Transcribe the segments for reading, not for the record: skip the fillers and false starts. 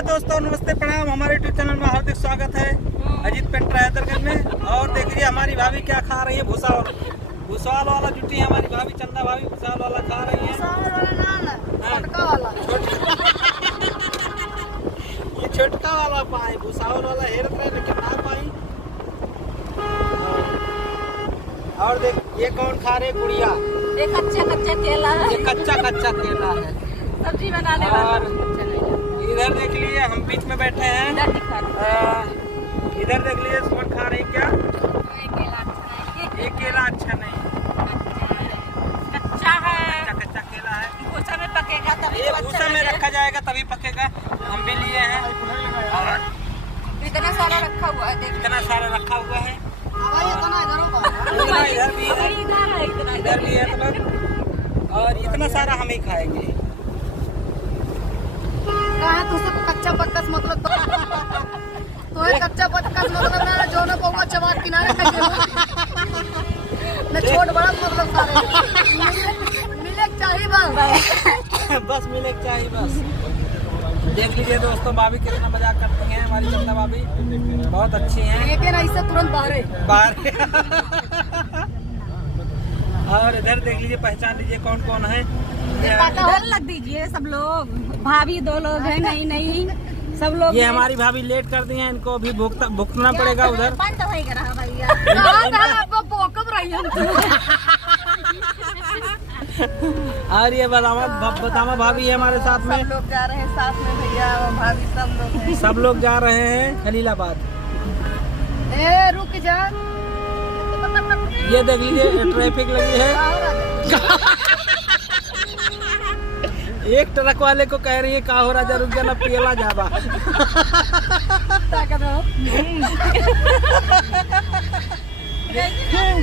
हाय दोस्तों, नमस्ते प्रणाम। हमारे यूट्यूब चैनल में हार्दिक स्वागत है अजीत पेंटर हैदरगंज में। और देखिए हमारी भाभी क्या खा रही है, भूसावल वाला जुटी है हमारी भाभी, चंदा भाभी भूसावल वाला खा रही है। ये छोटका वाला पाए, भूसावल वाला हेरत रहे लेकिन ना पाई। और देख ये कौन खा रहे, गुड़िया। ये कच्चा केला है, ये कच्चा केला है सब्जी बनाने वाला। इधर देख लीजिए, हम बीच में बैठे हैं। इधर देख लीजिए, सुमन खा रही क्या? ये केला अच्छा नहीं, कच्चा है, कच्चा केला है। भूसा में पकेगा तभी ये भूसा में रखा जाएगा तभी पकेगा। हम भी लिए हैं और इतना सारा रखा हुआ है, देख इतना सारा रखा हुआ है। इधर भी है, इधर भी है मतलब। और इतना सारा हम ही खाएंगे। तुझसे कच्चा पक्का मतलब तो है कच्चा पक्का मतलब ना जो ना पौवा चबाक किनारे खाइए न छोट बड़ा मतलब सारे मिले चाहिए बस मिले चाहिए बस। देख लीजिए दोस्तों, भाभी कितना मजाक करती हैं हमारी चंदा भाभी, बहुत अच्छी हैं। लेकिन ऐसे तुरंत बाहर और इधर देख लीजिए, पहचान लीजिए कौन कौन है। इधर लग दीजिए सब लोग, भाभी 2 लोग हैं, नहीं सब लोग। ये हमारी भाभी लेट कर दी हैं, इनको अभी भुगतना पड़ेगा उधर। और ये बदामा भाभी है हमारे साथ में। सब लोग जा रहे हैं साथ में भैया और भाभी, सब लोग जा रहे हैं खलीलाबाद। ए रुक जा, ये देख लीजिए ट्रैफिक लगी है। एक ट्रक वाले को कह रही है का हो राजा, रुक जाना पियला जाबा।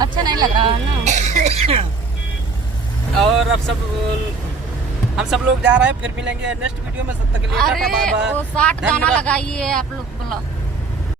अच्छा नहीं लग रहा है ना। और अब हम सब लोग जा रहे हैं, फिर मिलेंगे नेक्स्ट वीडियो में। सब तक के लिए टाटा बाय बाय। वो 60 गाना लगाइए आप लोग बोला।